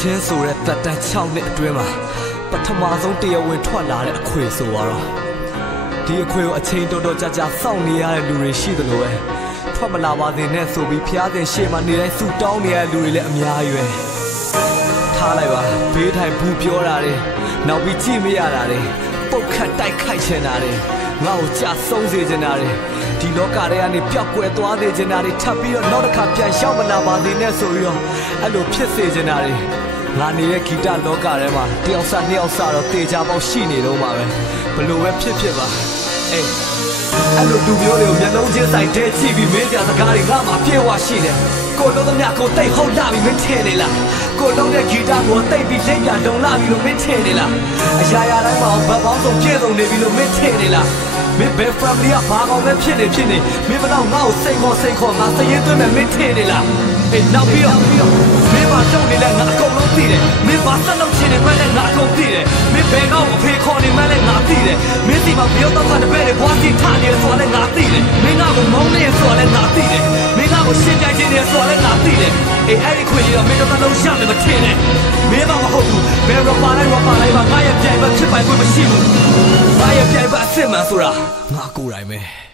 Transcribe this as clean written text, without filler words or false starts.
ချင်းဆိုတဲ့တက်တန်း6နှစ်အတွင်းမှာပထမဆုံးတရားဝင်ထွက်လာတဲ့အခွေဆိုတော့ဒီအခွေကိုအချိန်တော်တော်ကြာကြာစောင့်နေရတဲ့လူတွေရှိသလိုပဲထွက်မလာပါစေနဲ့ဆိုပြီးဖျားတဲ့ရှေ့မှာနေတိုင်းဆူတောင်းနေရတဲ့လူတွေလည်းအများကြီးပဲထားလိုက်ပါဘေးထိုင်ဘူးပြောတာတွေနောက်ပြီးကြည့်မရတာတွေပုတ်ခတ်တိုက်ခိုက်ချင်တာတွေငါ့ကိုကြာဆုံးစေချင်တာတွေဒီလောကထဲကနေပျောက်ကွယ်သွားစေချင်တာတွေထပ်ပြီးတော့နောက်တစ်ခါပြန်ရှောက်မလာပါစေနဲ့ဆိုပြီးတော့အဲ့လိုဖြစ်စေချင်တာတွေငါနေတဲ့ဂီတလောကထဲမှာတယောက်စနှစ်ယောက်စတော့တေချာပေါက်ရှိနေတော့မှာပဲဘလို့ပဲဖြစ်ပါအေးအဲ့လိုလူမျိုးတွေကိုမျက်လုံးချင်းဆိုင်တဲကြည့်ပြီးမင်းပြစကားတွေငါမှပြေဝရှိတယ်ကိုလုံးသမျှကိုတိတ်ဟုတ်လာပြီးမင်းထင်နေလားကိုလုံးတဲ့ဂီတကိုတိတ်ပြီးလိမ့်ပြတုံလာပြီးလို့မင်းထင်နေလားအရာရာတိုင်းမှာဘတ်ပေါင်းစုံပြည့်စုံနေပြီလို့မင်းထင်နေလားမင်းဘယ် family ကဘာကောင်လဲဖြစ်နေမင်းမတော့ငါ့ကိုစိတ်ခေါ်ငါစရင်သွင်းမယ်မင်းထင်နေလားအေးနောက်ပြီးတော့မင်းဘာလုပ်နေလဲငါအကုန်လုံးသိတယ်မင်းဘာဆက်လုပ်ချင်နေမှလည်းငါအကုန်သိတယ်မင်းဘယ်ကောင်အဖေခေါ်နေမှလည်းငါသိတယ်မင်းဒီမှာဘယ်တော့မှတပည့်တွေဘွားစီထားနေဆိုလည်းငါသိတယ်မင်းငါကိုမုန်းနေဆိုလည်းငါသိတယ်မင်းငါကိုရှင်းပြခြင်းနေဆိုလည်းငါသိတယ်အေးအဲ့ဒီခွေကြီးတော့မင်းတော့လုံးရမယ်မထင်နဲ့မင်းဘာမဟုတ်ဘူးဘယ်တော့ပါလိုက်ပါငါရဲ့ပြိုင်ဘက်ဖြစ်ပိုင်ခွင့်မရှိဘူးငါရဲ့ပြိုင်ဘက်အစ်စ်မှန်ဆိုတာငါကိုယ်တိုင်ပဲ